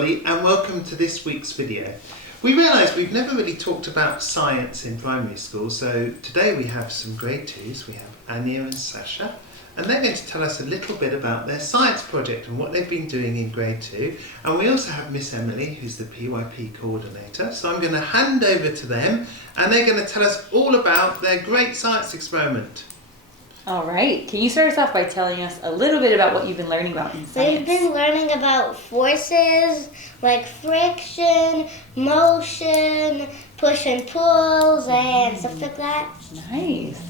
everybody and welcome to this week's video. We realise we've never really talked about science in primary school, so today we have some grade 2s. We have Anya and Sasha, and they're going to tell us a little bit about their science project and what they've been doing in grade 2. And we also have Miss Emily, who's the PYP coordinator. So I'm going to hand over to them and they're going to tell us all about their great science experiment. All right. Can you start us off by telling us a little bit about what you've been learning about in science? We've been learning about forces like friction, motion, push and pulls, and stuff like that. Nice.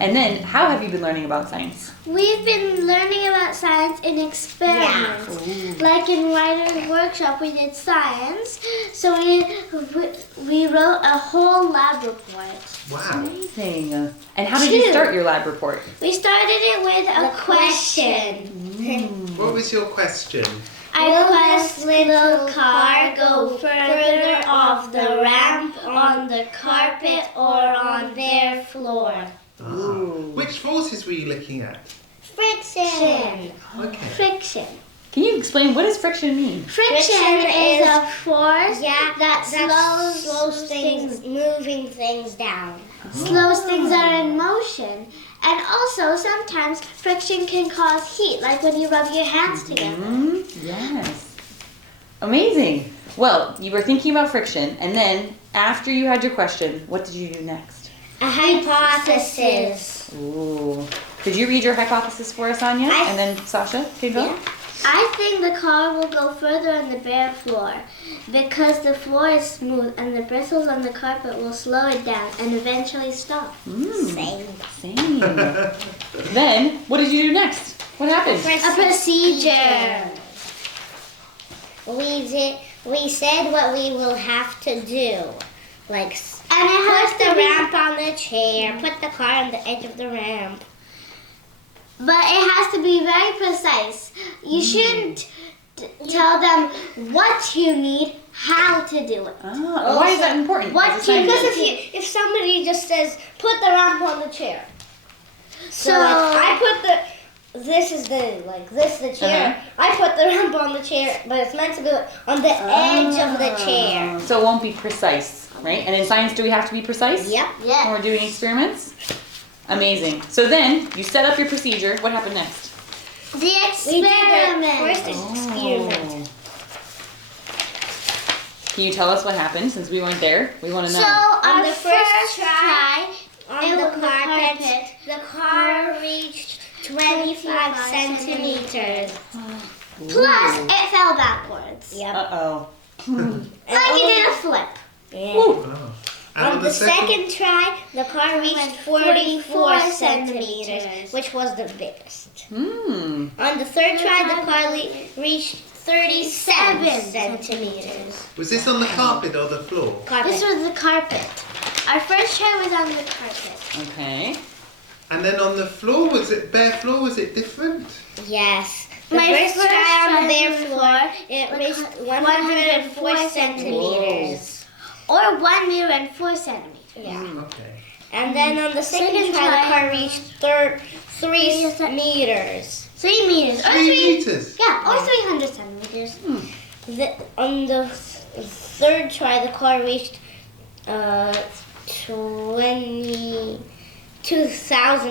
And then, how have you been learning about science? We've been learning about science in experiments. Yeah. Like in Writer's Workshop, we did science. So we wrote a whole lab report. Wow. Amazing. And how did you start your lab report? We started it with a question. What was your question? Will this little car go further off the ramp, on the carpet, or on bare floor? Which forces were you looking at? Friction. Okay. Friction. Can you explain, what does friction mean? Friction is a force that slows things, moving things down. Slows things that are in motion. And also, sometimes friction can cause heat, like when you rub your hands together. Yes. Amazing. Well, you were thinking about friction, and then after you had your question, what did you do next? A hypothesis. Ooh. Could you read your hypothesis for us, Anya? And then Sasha, can you go? Yeah. I think the car will go further on the bare floor because the floor is smooth and the bristles on the carpet will slow it down and eventually stop. Same. Then, what did you do next? What happened? A procedure. We said what we will have to do. Like, And it has put to the be, ramp on the chair, put the car on the edge of the ramp. but it has to be very precise. You shouldn't tell them what you need, how to do it. Why is that important? What you Because need. if somebody just says, put the ramp on the chair. So So- like, I put this is the chair. I put the ramp on the chair, but it's meant to be on the edge of the chair. So it won't be precise, right? And in science, do we have to be precise? Yep. When we're doing experiments? Amazing. So then, you set up your procedure. What happened next? The We did experiment. the first experiment. Can you tell us what happened since we weren't there? We want to know. So On our the first try, On it the was carpet, the car reached 25 centimeters. plus it fell backwards. Yep. Uh-oh. Like it did a flip. Yeah. Oh. And On the second try, the car reached 44 centimeters, which was the biggest. On the third try, the car reached 37 centimeters. Was this on the carpet or the floor? This was the carpet. Our first try was on the carpet. Okay. And then on the floor, was it bare floor? Was it different? Yes. The My first first try on try the bare on the floor, it reached 104 centimeters. Or 1 meter and 4 centimeters. Yeah. Okay. And then on the second try, the car reached 3 meters. 3 meters. Or 3 meters? Yeah, or 300 centimeters. On the third try, the car reached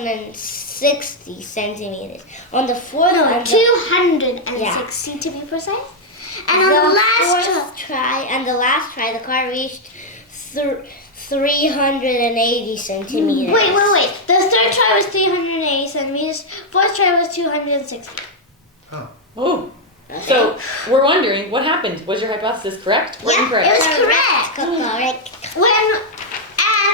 2,060 centimeters. On the fourth No, one, 260 to be precise. And on the last try, the last try, the car reached 380 centimeters. Wait. The third try was 380 centimeters. Fourth try was 260. Oh. So, we're wondering, what happened? Was your hypothesis correct or incorrect? It was correct. Correct.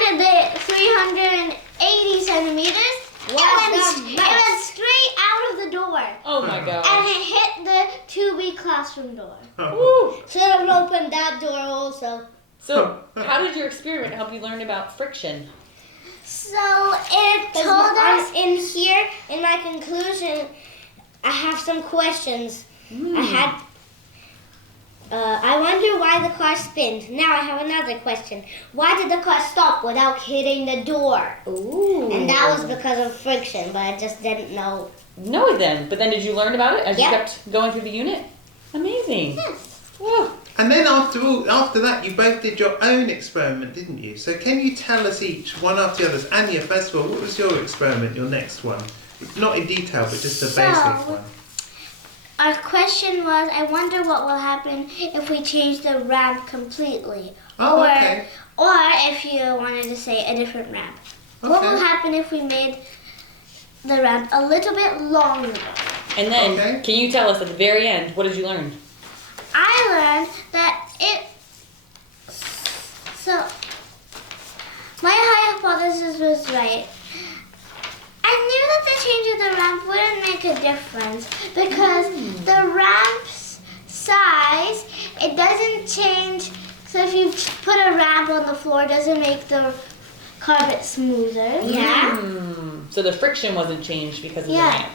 And the 380 centimeters, it went straight out of the door. Oh my gosh. And it hit the 2B classroom door. Woo. Should have opened that door also. So, how did your experiment help you learn about friction? So it told us in here, in my conclusion, I have some questions. I wonder why the car spins. Now I have another question. Why did the car stop without hitting the door? Ooh. And that was because of friction, but I just didn't know. Know it then. But then did you learn about it as you Yep. kept going through the unit? Amazing. yes. Whew. And then after that, you both did your own experiment, didn't you? So can you tell us each, one after the others? Anya, first of all, what was your experiment, your next one? Not in detail, but just a basic one. Our question was, I wonder what will happen if we change the ramp completely. Oh, okay. Or if you wanted to say a different ramp. What Okay. will happen if we made the ramp a little bit longer? And then, Okay. can you tell us at the very end, what did you learn? I learned that so my hypothesis was right. I knew that the change of the ramp wouldn't make a difference because the ramp's size, it doesn't change. So if you put a ramp on the floor, it doesn't make the carpet smoother. Yeah. So the friction wasn't changed because of the Yeah. ramp.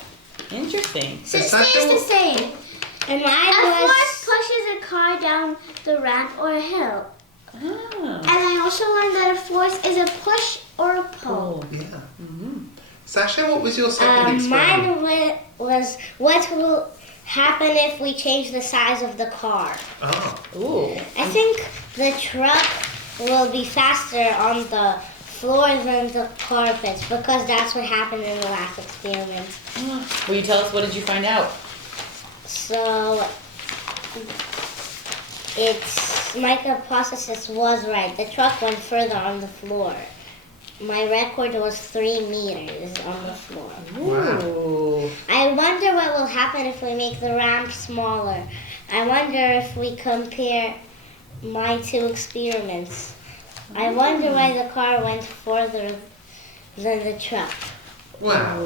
Interesting. So it Is that stays the- the same. And A mine force was pushes a car down the ramp or a hill. Ah. And I also learned that a force is a push or a pull. Cool. Yeah. Mm-hmm. Sasha, what was your second experiment? mine was what will happen if we change the size of the car. Oh, Ooh. I think the truck will be faster on the floor than the carpets because that's what happened in the last experiment. Will you tell us, what did you find out? So my hypothesis was right. The truck went further on the floor. My record was 3 meters on the floor. Wow. Ooh. I wonder what will happen if we make the ramp smaller. I wonder if we compare my 2 experiments. I wonder why the car went further than the truck. Wow.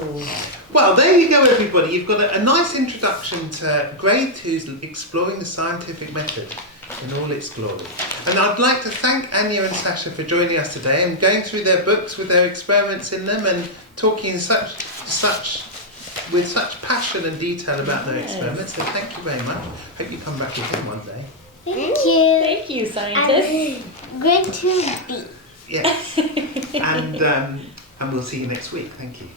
Well, there you go, everybody. You've got a nice introduction to grade 2's Exploring the Scientific Method in all its glory. And I'd like to thank Anya and Sasha for joining us today and going through their books with their experiments in them and talking with such passion and detail about their experiments. So thank you very much. Hope you come back again one day. Thank you. Thank you, scientists. Grade 2B. Yes. And we'll see you next week. Thank you.